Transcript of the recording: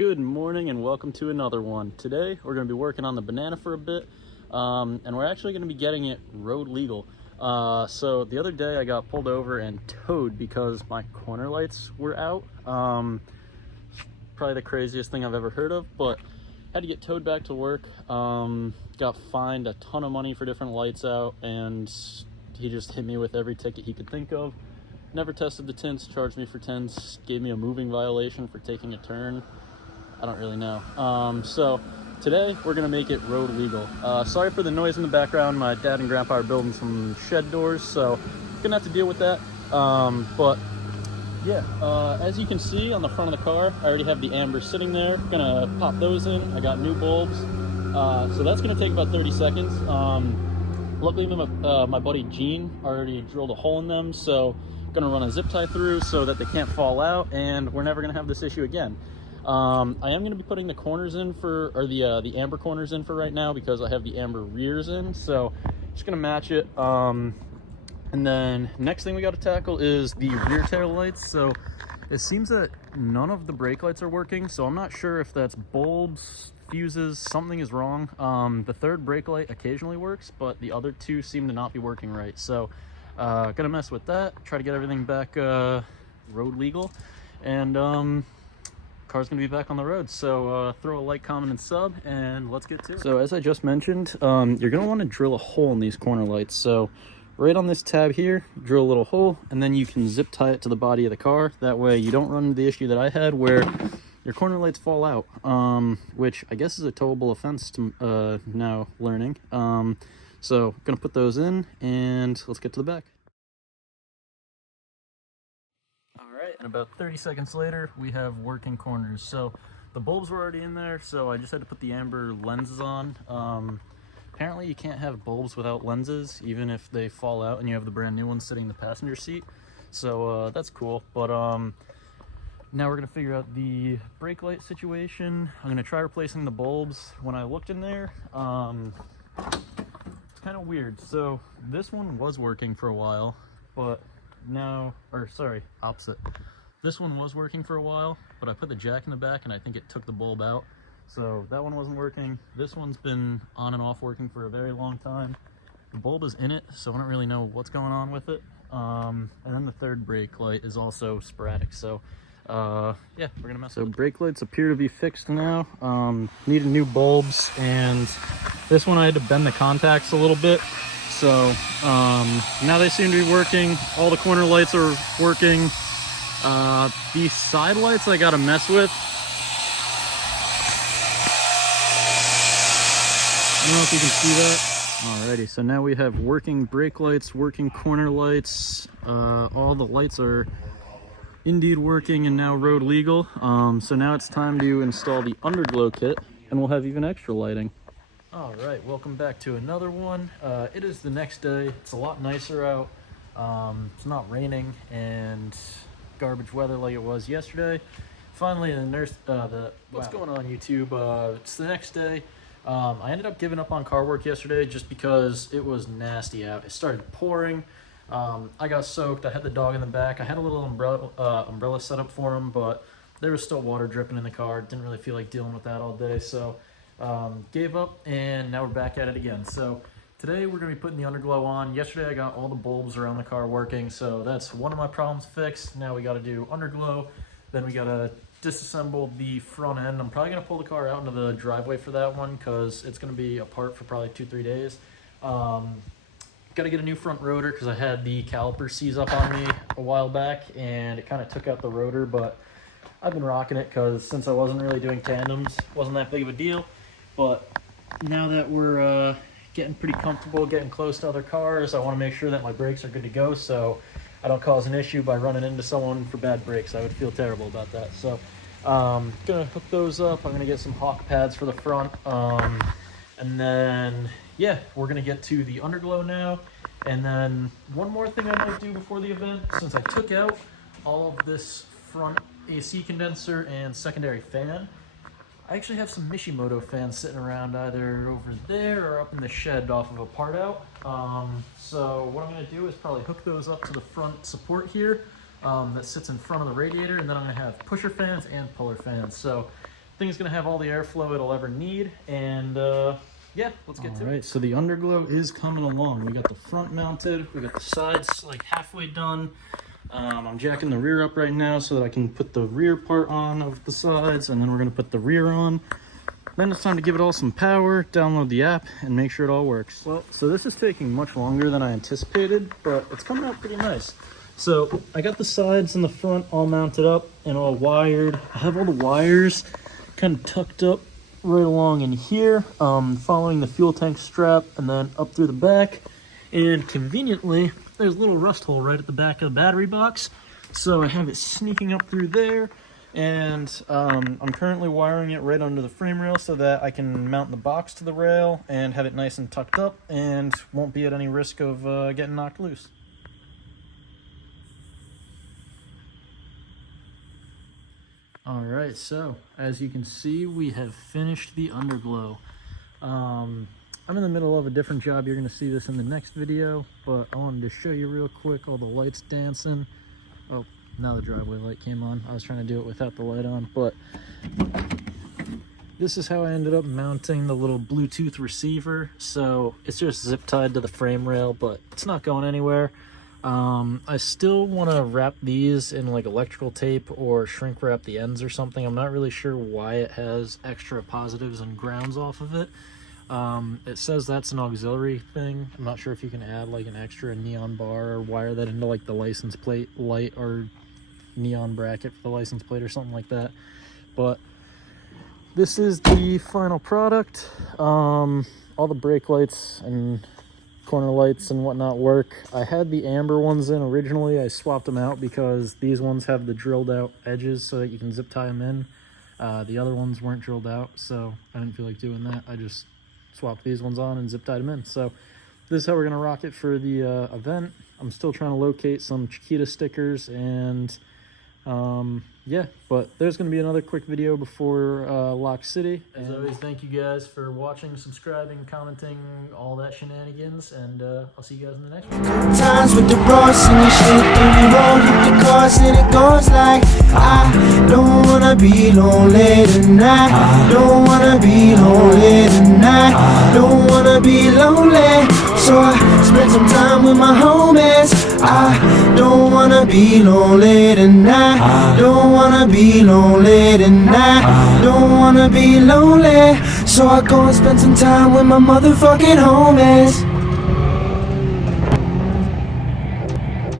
Good morning and welcome to another one. Today we're going to be working on the banana for a bit, and we're actually going to be getting it road legal. So the other day I got pulled over and towed because my corner lights were out. Probably the craziest thing I've ever heard of, but had to get towed back to work. Got fined a ton of money for different lights out, and he just hit me with every ticket he could think of. Never tested the tints, charged me for tints, gave me a moving violation for taking a turn. I don't really know. So today we're gonna make it road legal. Sorry for the noise in the background. My dad and grandpa are building some shed doors, so gonna have to deal with that. But yeah, as you can see on the front of the car, I already have the amber sitting there. Gonna pop those in. I got new bulbs. So that's gonna take about 30 seconds. Luckily, my buddy Gene already drilled a hole in them, so gonna run a zip tie through so that they can't fall out, and we're never gonna have this issue again. I am going to be putting the corners in for, or the amber corners in for right now because I have the amber rears in, so just going to match it. And then next thing we got to tackle is the rear tail lights. So it seems that none of the brake lights are working, so I'm not sure if that's bulbs, fuses, something is wrong. The third brake light occasionally works, but the other two seem to not be working right. So gonna mess with that, try to get everything back road legal, and car's gonna be back on the road. So throw a like, comment, and sub, and let's get to it. So as I just mentioned, you're gonna want to drill a hole in these corner lights. So right on this tab here, drill a little hole, and then you can zip tie it to the body of the car. That way you don't run into the issue that I had where your corner lights fall out, which I guess is a towable offense to now learning. So gonna put those in, and let's get to the back. And about 30 seconds later, we have working corners. So the bulbs were already in there, so I just had to put the amber lenses on. Apparently you can't have bulbs without lenses, even if they fall out and you have the brand new ones sitting in the passenger seat. So that's cool. But now we're gonna figure out the brake light situation. I'm gonna try replacing the bulbs. When I looked in there, it's kind of weird. So this one was working for a while, but now, or sorry, opposite. This one was working for a while, but I put the jack in the back and I think it took the bulb out. So that one wasn't working. This one's been on and off working for a very long time. The bulb is in it, so I don't really know what's going on with it. And then the third brake light is also sporadic. So yeah, we're gonna mess with it. So brake lights appear to be fixed now. Needed new bulbs, and this one I had to bend the contacts a little bit. So now they seem to be working. All the corner lights are working. These side lights I gotta mess with. I don't know if you can see that. Alrighty, so now we have working brake lights, working corner lights. All the lights are indeed working and now road legal. So now it's time to install the Underglow kit, and we'll have even extra lighting. All right, welcome back to another one. It is the next day. It's a lot nicer out. It's not raining and garbage weather like it was yesterday. Finally, what's going on, YouTube? It's the next day. I ended up giving up on car work yesterday just because it was nasty out. It started pouring. I got soaked. I had the dog in the back. I had a little umbrella set up for him, but there was still water dripping in the car. Didn't really feel like dealing with that all day, so gave up, and now we're back at it again. So today we're going to be putting the Underglow on. Yesterday I got all the bulbs around the car working, so that's one of my problems fixed. Now we got to do Underglow, then we got to disassemble the front end. I'm probably going to pull the car out into the driveway for that one because it's going to be apart for probably 2-3 days. Got to get a new front rotor because I had the caliper seize up on me a while back and it kind of took out the rotor, but I've been rocking it because since I wasn't really doing tandems, wasn't that big of a deal. But now that we're getting pretty comfortable, getting close to other cars, I want to make sure that my brakes are good to go so I don't cause an issue by running into someone for bad brakes. I would feel terrible about that. So gonna hook those up. I'm gonna get some hawk pads for the front, and then yeah, we're gonna get to the Underglow now. And then one more thing I might do before the event, since I took out all of this front AC condenser and secondary fan, I actually have some Mishimoto fans sitting around either over there or up in the shed off of a part out. So what I'm going to do is probably hook those up to the front support here that sits in front of the radiator, and then I'm going to have pusher fans and puller fans. So thing's gonna have all the airflow it'll ever need, and yeah, let's get to it. All right, so the Underglow is coming along. We got the front mounted, we got the sides like halfway done. I'm jacking the rear up right now so that I can put the rear part on of the sides, and then we're gonna put the rear on. Then it's time to give it all some power, download the app, and make sure it all works. Well, so this is taking much longer than I anticipated, but it's coming out pretty nice. So I got the sides and the front all mounted up and all wired. I have all the wires kind of tucked up right along in here, following the fuel tank strap and then up through the back. And conveniently, there's a little rust hole right at the back of the battery box. So I have it sneaking up through there. And I'm currently wiring it right under the frame rail so that I can mount the box to the rail and have it nice and tucked up and won't be at any risk of getting knocked loose. Alright, so as you can see, we have finished the Underglow. I'm in the middle of a different job. You're going to see this in the next video, but I wanted to show you real quick all the lights dancing. Oh, now the driveway light came on. I was trying to do it without the light on, but this is how I ended up mounting the little Bluetooth receiver. So it's just zip tied to the frame rail, but it's not going anywhere. I still want to wrap these in like electrical tape or shrink wrap the ends or something. I'm not really sure why it has extra positives and grounds off of it. It says that's an auxiliary thing. I'm not sure if you can add like an extra neon bar or wire that into like the license plate light or neon bracket for the license plate or something like that. But this is the final product. All the brake lights and corner lights and whatnot work. I had the amber ones in originally. I swapped them out because these ones have the drilled out edges so that you can zip tie them in. The other ones weren't drilled out, so I didn't feel like doing that. I just swapped these ones on and zip tied them in. So this is how we're going to rock it for the event. I'm still trying to locate some Chiquita stickers, and yeah, but there's going to be another quick video before Lock City. As always, thank you guys for watching, subscribing, commenting, all that shenanigans, and I'll see you guys in the next one. Times with the bros and your shit, and we roll with the cars, and it goes like, I don't wanna be lonely tonight. I don't wanna be lonely tonight. Don't wanna be lonely, so I spend some time with my homies. I don't wanna be lonely tonight. Don't wanna be lonely tonight. Don't wanna be lonely, so I go and spend some time with my motherfucking homies.